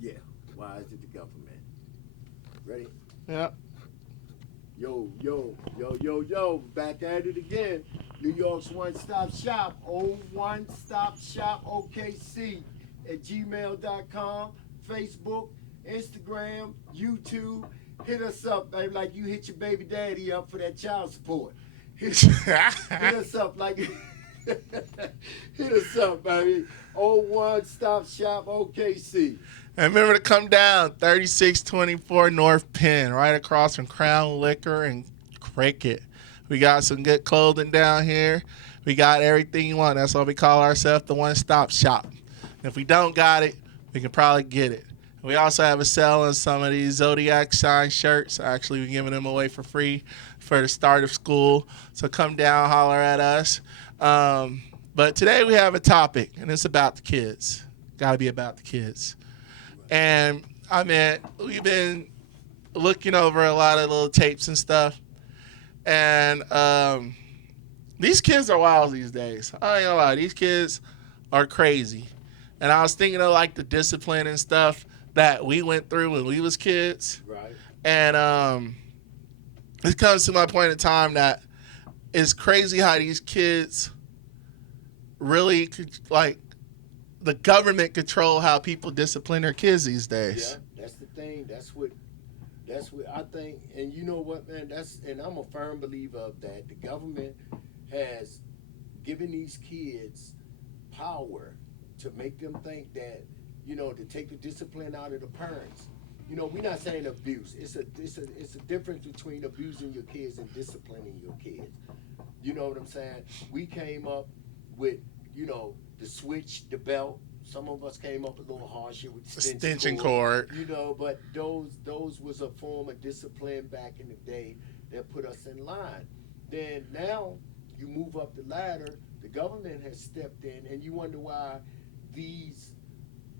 Yeah. Why is it the government? Ready? Yeah. Yo, yo, yo, yo, yo. Back at it again. New York's one stop shop. Oh, one stop shop OKC at gmail.com. Facebook, Instagram, YouTube. Hit us up, baby, like you hit your baby daddy up for that child support. Hit us up like hit us up, baby. Oh, one stop shop OKC. And remember to come down 3624 North Penn, right across from Crown Liquor and Cricket. We got some good clothing down here. We got everything you want. That's why we call ourselves the one-stop shop. And if we don't got it, we can probably get it. We also have a sale on some of these Zodiac sign shirts. Actually, we're giving them away for free for the start of school. So come down, holler at us. But today we have a topic, and it's about the kids. Got to be about the kids. And I mean, we've been looking over a lot of little tapes and stuff. And these kids are wild these days. I ain't gonna lie, these kids are crazy. And I was thinking of like the discipline and stuff that we went through when we was kids. Right. And it comes to my point in time that it's crazy how these kids really like the government control how people discipline their kids these days. Yeah, that's the thing. That's what I think. And you know what, man? And I'm a firm believer of that. The government has given these kids power to make them think that, to take the discipline out of the parents. We're not saying abuse. It's a difference between abusing your kids and disciplining your kids. You know what I'm saying? We came up with, the switch, the belt. Some of us came up a little harsher with Extension cord. But those was a form of discipline back in the day that put us in line. Then now you move up the ladder, the government has stepped in, and you wonder why these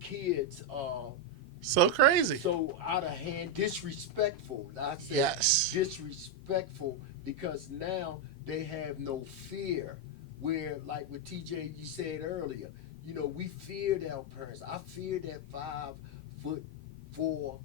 kids are So crazy. so out of hand, disrespectful. I say Yes. disrespectful because now they have no fear. Where, like what TJ you said earlier, we feared our parents. I feared that 5'4"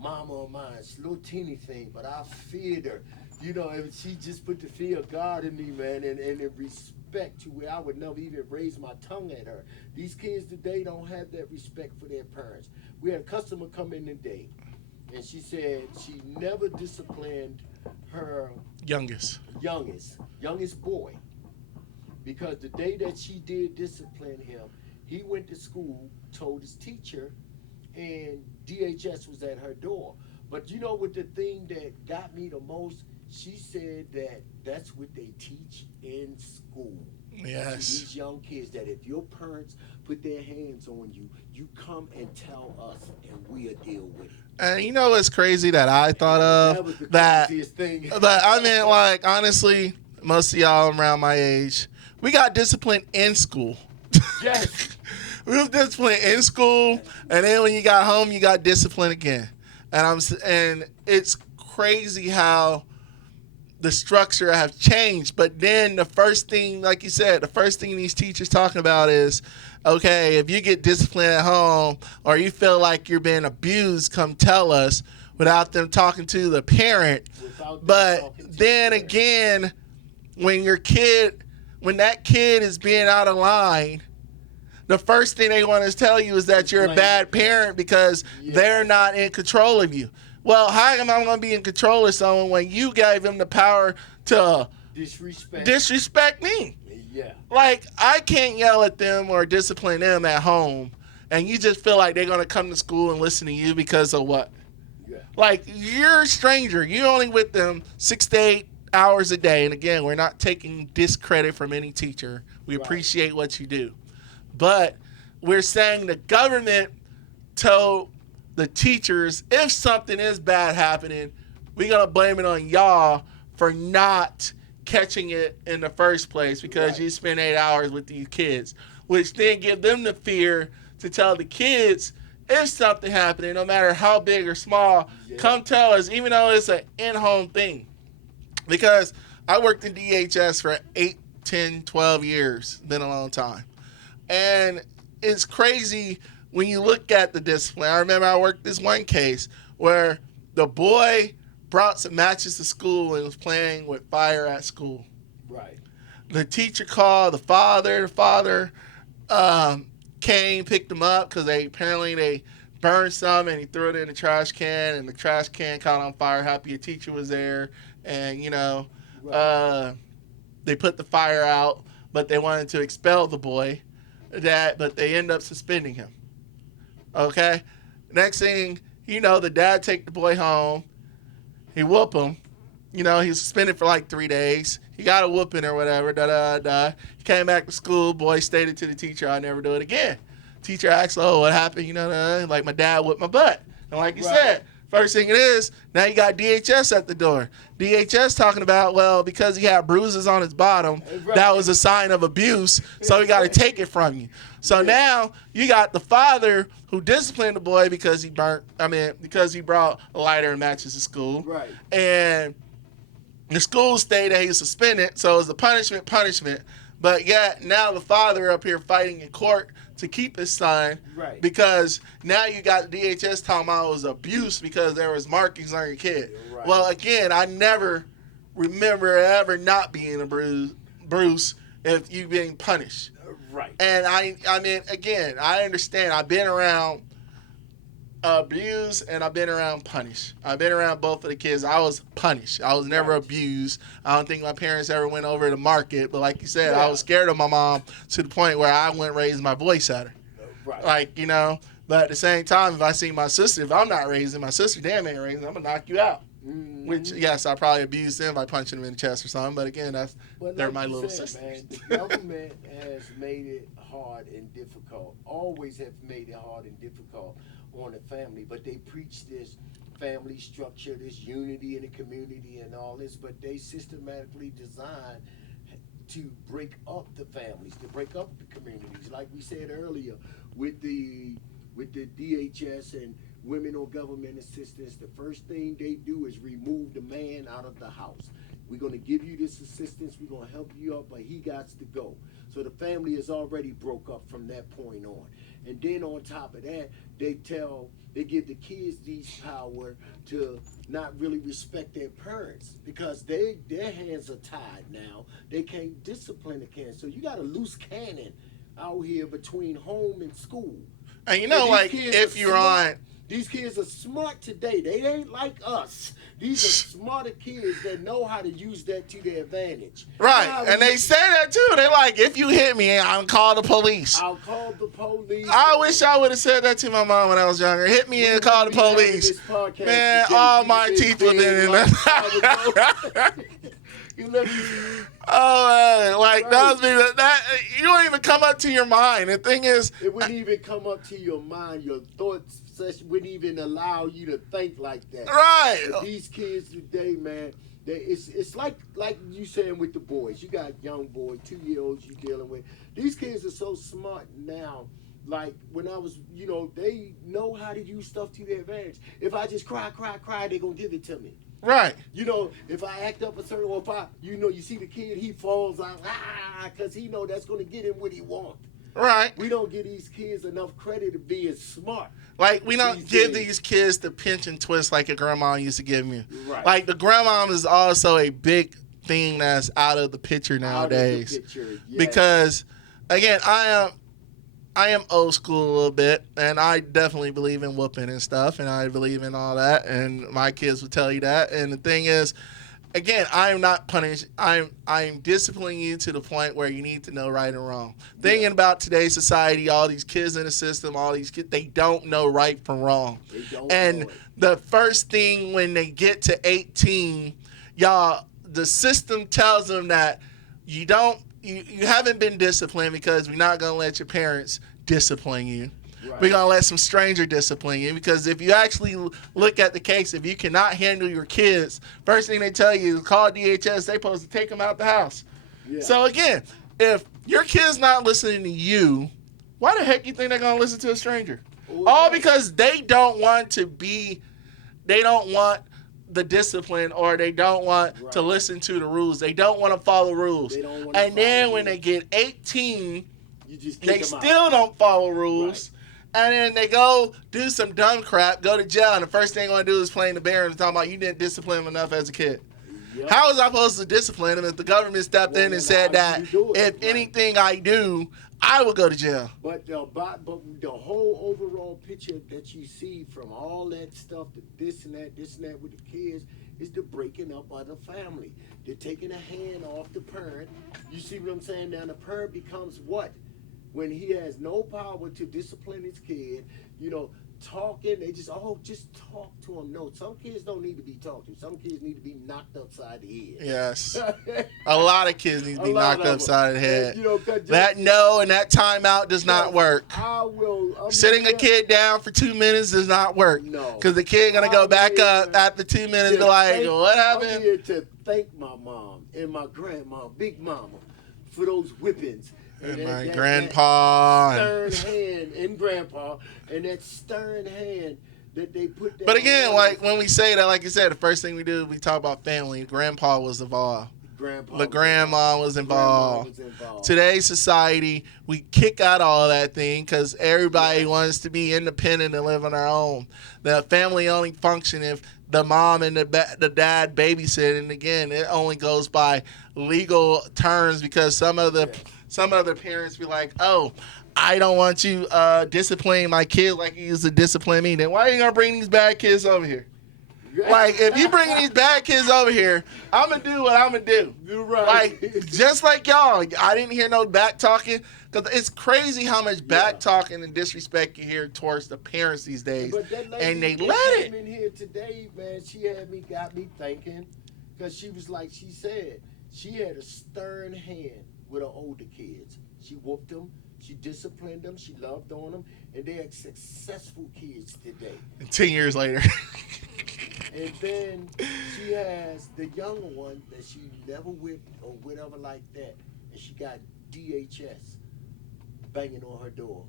mama of mine. It's a little teeny thing, but I feared her. And she just put the fear of God in me, man, and in respect to where I would never even raise my tongue at her. These kids today don't have that respect for their parents. We had a customer come in today, and she said she never disciplined her youngest boy. Because the day that she did discipline him, he went to school, told his teacher, and DHS was at her door. But you know what the thing that got me the most? She said that that's what they teach in school. Yes. To these young kids, that if your parents put their hands on you, you come and tell us, and we'll deal with it. And you know what's crazy that I thought That of? was the That, craziest thing. that I mean, like, honestly, most of y'all around my age, we got disciplined in school. Yes. We was disciplined in school, and then when you got home, you got disciplined again. And it's crazy how the structure have changed. But then the first thing, like you said, the first thing these teachers talking about is, okay, if you get disciplined at home or you feel like you're being abused, come tell us, without them talking to the parent. But then again, when that kid is being out of line, the first thing they want to tell you is that you're a bad parent because they're not in control of you. Well, how am I going to be in control of someone when you gave them the power to disrespect me? Yeah. Like, I can't yell at them or discipline them at home, and you just feel like they're going to come to school and listen to you because of what? Yeah. Like, you're a stranger. You're only with them 6 to 8 hours a day. And again, we're not taking discredit from any teacher. We appreciate what you do. But we're saying the government told the teachers, if something is bad happening, we're going to blame it on y'all for not catching it in the first place because you spend 8 hours with these kids, which then give them the fear to tell the kids, if something happening, no matter how big or small, come tell us, even though it's an in-home thing. Because I worked in DHS for 8, 10, 12 years. Been a long time. And it's crazy when you look at the discipline, I remember I worked this one case where the boy brought some matches to school and was playing with fire at school. Right. The teacher called the father. The father came, picked him up because they burned some and he threw it in the trash can, and the trash can caught on fire. Happy a teacher was there, and Right. they put the fire out, but they wanted to expel the boy. But they end up suspending him. Okay, next thing you know, the dad take the boy home. He whoop him. He was suspended for like 3 days. He got a whooping or whatever. He came back to school. Boy stated to the teacher, "I'll never do it again." Teacher asked, "Oh, what happened?" Like my dad whipped my butt. And like you said, first thing it is, now you got DHS at the door. DHS talking about, well, because he had bruises on his bottom, that was a sign of abuse, so he got to take it from you. So now you got the father who disciplined the boy because he brought a lighter and matches to school. Right. And the school stayed that he was suspended, so it was a punishment. But yet now the father up here fighting in court to keep his son, Right. because now you got DHS talking about it was abuse because there was markings on your kid. Right. Well, again, I never remember ever not being a Bruce if you being punished. Right. And I mean, again, I understand. I've been around abused and I've been around punished. I've been around both of the kids. I was punished. I was never abused. I don't think my parents ever went over to market, but like you said, I was scared of my mom to the point where I wouldn't raise my voice at her. Right. But at the same time, if I see my sister, if I'm not raising my sister, damn ain't raising, I'm gonna knock you out. Mm-hmm. Which, yes, I probably abused them by punching them in the chest or something. But again, they're like my you little said, sisters. Man, the government has made it hard and difficult. Always have made it hard and difficult on the family. But they preach this family structure, this unity in the community and all this. But they systematically design to break up the families, to break up the communities. Like we said earlier, with the DHS and women on government assistance, the first thing they do is remove the man out of the house. We're going to give you this assistance, we're going to help you out, but he got to go. So the family is already broke up from that point on. And then on top of that, they give the kids these power to not really respect their parents because their hands are tied now. They can't discipline the kids. So you got a loose cannon out here between home and school. And if you're on... These kids are smart today. They ain't like us. These are smarter kids that know how to use that to their advantage. Right. And they say that too. They're like, if you hit me, I'll call the police. I'll call the police. I wish I would have said that to my mom when I was younger. Hit me and call the police. Man, all my teeth would have been in there. You let me. Oh, that you don't even come up to your mind. The thing is, it wouldn't even come up to your mind. Your thoughts wouldn't even allow you to think like that. Right. But these kids today, man, it's like you saying with the boys. You got young boys, 2-year-olds you dealing with. These kids are so smart now. Like when I was, they know how to use stuff to their advantage. If I just cry, they're gonna give it to me. Right. If I act up a certain, or if you see the kid, he falls out, because he know that's going to get him what he wants. Right. We don't give these kids enough credit of being smart. Like, we don't give these kids the pinch and twist like your grandma used to give me. Right. Like, the grandma is also a big thing that's out of the picture nowadays. Out of the picture, yes. Because, again, I am old school a little bit, and I definitely believe in whooping and stuff, and I believe in all that, and my kids will tell you that. And the thing is, again, I am not punished. I'm disciplining you to the point where you need to know right and wrong. Yeah. Thinking about today's society, all these kids in the system, all these kids, they don't know right from wrong. They don't and know it. The first thing when they get to 18, the system tells them that you haven't been disciplined because we're not going to let your parents discipline you. Right. We're going to let some stranger discipline you because if you actually look at the case, if you cannot handle your kids, first thing they tell you is call DHS. They're supposed to take them out the house. Yeah. So again, if your kid's not listening to you, why the heck you think they're going to listen to a stranger? All because they don't want the discipline, or they don't want to listen to the rules. They don't want to follow rules. And then when they get 18, they still don't follow rules. and then they go do some dumb crap, go to jail, and the first thing they're going to do is play the bear and talking about you didn't discipline him enough as a kid. Yep. How was I supposed to discipline him if the government stepped in and said that if anything I do, I will go to jail? But the whole overall picture that you see from all that stuff, this and that with the kids, is the breaking up of the family. They're taking a hand off the parent. You see what I'm saying? Now the parent becomes what? When he has no power to discipline his kid, talking, they just talk to him. No, some kids don't need to be talked to. Some kids need to be knocked upside the head. Yes. A lot of kids need to be knocked upside the head. And, that no and that timeout does not work. Sitting a kid down for 2 minutes does not work. No. Because the kid going to go back up after 2 minutes and be like, what happened? I'm here to thank my mom and my grandma, Big Mama, for those whippings. And my grandpa. That stern hand and grandpa, and that stern hand that they put down. But again, like when we say that, like you said, the first thing we do, we talk about family. Grandpa was involved. The grandma was involved. Today's society, we kick out all that thing because everybody wants to be independent and live on their own. The family only function if the mom and the dad babysit, and again, it only goes by legal terms because some other parents be like, oh, I don't want you disciplining my kid like you used to discipline me. Then why are you gonna bring these bad kids over here? Like, if you bringing these bad kids over here, I'm going to do what I'm going to do. You're right. Like, just like y'all, I didn't hear no back talking. Because it's crazy how much back talking and disrespect you hear towards the parents these days. But that lady and they that let came in here today, man, she got me thinking. Because she was like, she said, she had a stern hand with her older kids. She whooped them. She disciplined them. She loved on them. And they are successful kids today. And 10 years later. And then she has the younger one that she never whipped or whatever like that. And she got DHS banging on her door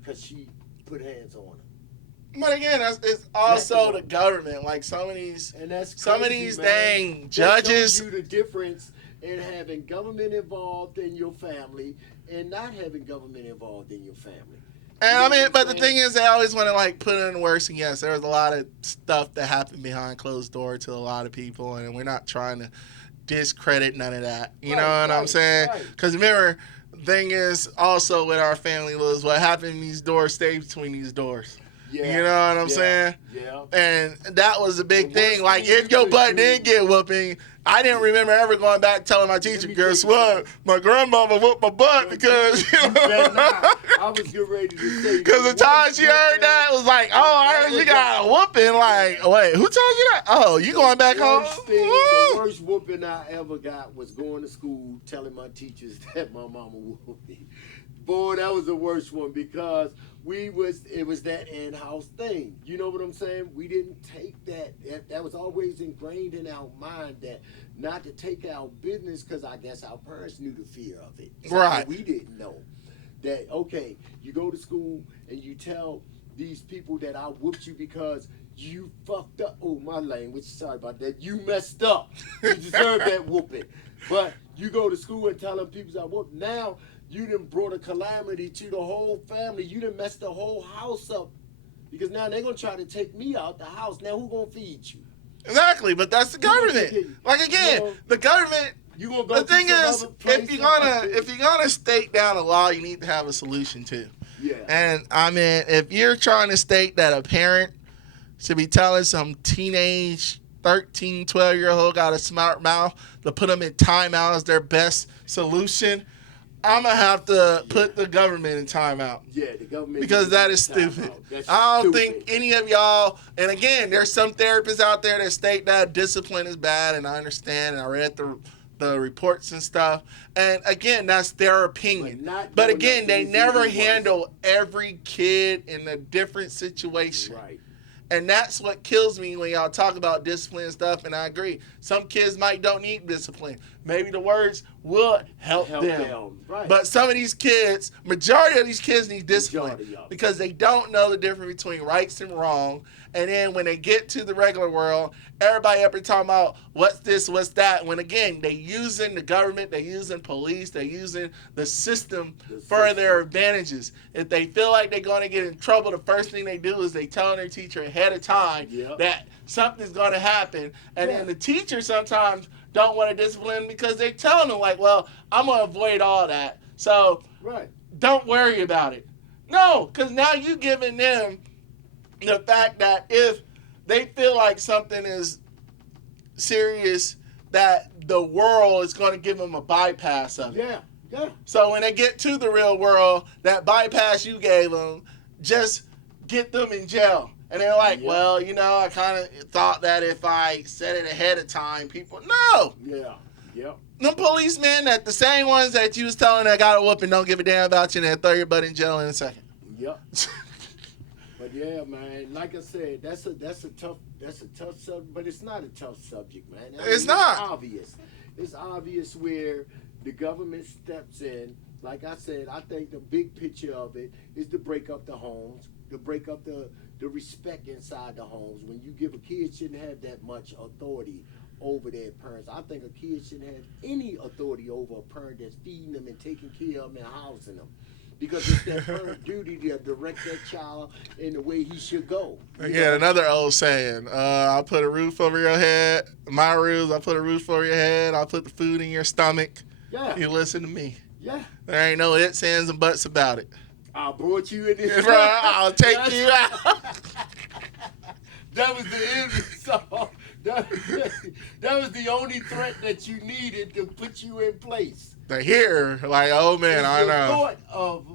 because she put hands on her. But again, it's also the government. Like some of these dang judges. That shows you the difference in having government involved in your family and not having government involved in your family. And I mean, but the thing is, they always want to like put it in worse. And yes, there was a lot of stuff that happened behind closed door to a lot of people, and we're not trying to discredit none of that. You know what I'm saying? Because remember, the thing is also with our family was what happened in these doors stays between these doors. Yeah. You know what I'm saying? Yeah. And that was a big thing. Like, if your butt did get whooping, I didn't remember ever going back telling my teacher, guess what? My grandmama whooped my butt because, you know. I was getting ready to say. Because the time she heard that, it was like, oh, I heard you got a whooping. Like, wait, who told you that? Oh, you going back home? The worst whooping I ever got was going to school telling my teachers that my mama whooped me. Boy, that was the worst one because it was that in-house thing. You know what I'm saying? We didn't take that. That was always ingrained in our mind that not to take our business because I guess our parents knew the fear of it. Right. We didn't know that, okay, you go to school and you tell these people that I whooped you because you fucked up. Oh, my language. Sorry about that. You messed up. You deserve that whooping. But you go to school and tell them people I whooped. Now, you done brought a calamity to the whole family. You done messed the whole house up. Because now they're going to try to take me out the house. Now who going to feed you? Exactly, but that's the government. Like, again, the government, you gonna go the thing is, if you're gonna state down a law, you need to have a solution too. Yeah. And, I mean, if you're trying to state that a parent should be telling some teenage 13, 12-year-old got a smart mouth to put them in timeout as their best solution, I'm going to have to put the government in timeout. Yeah, the government. Because that is stupid. I don't think any of y'all, and again, there's some therapists out there that state that discipline is bad, and I understand, and I read the reports and stuff. And again, that's their opinion. But again, they never handle every kid in a different situation. Right. And that's what kills me when y'all talk about discipline and stuff, and I agree. Some kids don't need discipline. maybe the words will help them. Right. But some of these kids, majority of these kids need discipline Majority of them. because they don't know the difference between rights and wrong. And then when they get to the regular world, everybody up here talking about what's this, what's that. When again, they using the government, they using police, they using the system for their advantages. If they feel like they're going to get in trouble, the first thing they do is they tell their teacher ahead of time that something's going to happen. And then the teacher sometimes don't want to discipline them because they're telling them like, well, I'm going to avoid all that. So don't worry about it. No, because now you're giving them the fact that if they feel like something is serious, that the world is going to give them a bypass of it. Yeah. So when they get to the real world, that bypass you gave them, just get them in jail. And they're like, well, you know, I kind of thought that if I said it ahead of time, people... No! The policemen, that the same ones that you was telling that got a whooping don't give a damn about you and they'll throw your butt in jail in a second. But yeah, man, like I said, that's a tough subject, but it's not a tough subject, man. I mean, It's not. It's obvious. It's obvious where the government steps in. Like I said, I think the big picture of it is to break up the homes, to break up the respect inside the homes. When you give a kid shouldn't have that much authority over their parents. I think a kid shouldn't have any authority over a parent that's feeding them and taking care of them and housing them. Because it's their parent duty to direct that child in the way he should go. Again, another old saying, I'll put a roof over your head. My rules, I'll put a roof over your head. I'll put the food in your stomach. You listen to me. There ain't no ifs, ands, and buts about it. I brought you in this. I'll take you out. That was the end song. That was the only threat that you needed to put you in place. To hear, like, oh man, I know. The thought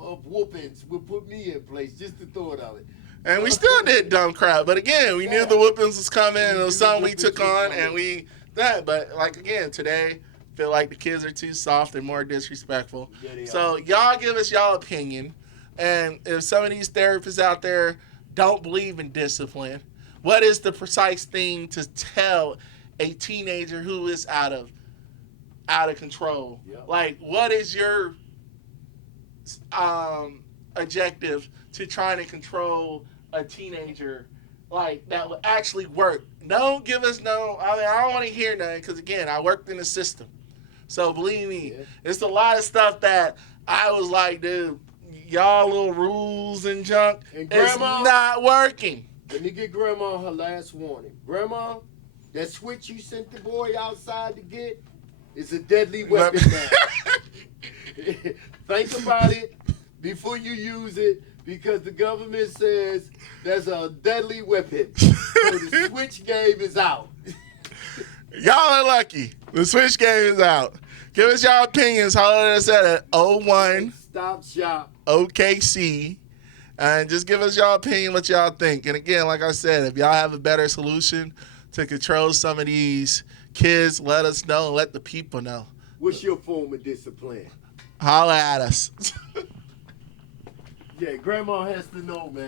of whoopings would put me in place. Just the thought of it. And we still did dumb crap. But again, we knew the whoopings was coming and it was something we took on and we that. But like again, today, feel like the kids are too soft and more disrespectful. So y'all give us y'all opinion. And if some of these therapists out there don't believe in discipline, what is the precise thing to tell a teenager who is out of control? Like, what is your objective to trying to control a teenager, like, that would actually work? Don't give us I don't want to hear nothing, because again, I worked in the system. So believe me, it's a lot of stuff that I was like, dude, y'all little rules and junk, it's not working. Let me get Grandma her last warning. Grandma, that switch you sent the boy outside to get is a deadly weapon now. Think about it before you use it, because the government says there's a deadly weapon. So the switch game is out. Y'all are lucky. The switch game is out. Give us y'all opinions. Holler at us at 01 Stop Shop OKC. And just give us y'all opinion, what y'all think. And again, like I said, if y'all have a better solution to control some of these kids, let us know and let the people know. What's your form of discipline? Holler at us. Grandma has to know, man.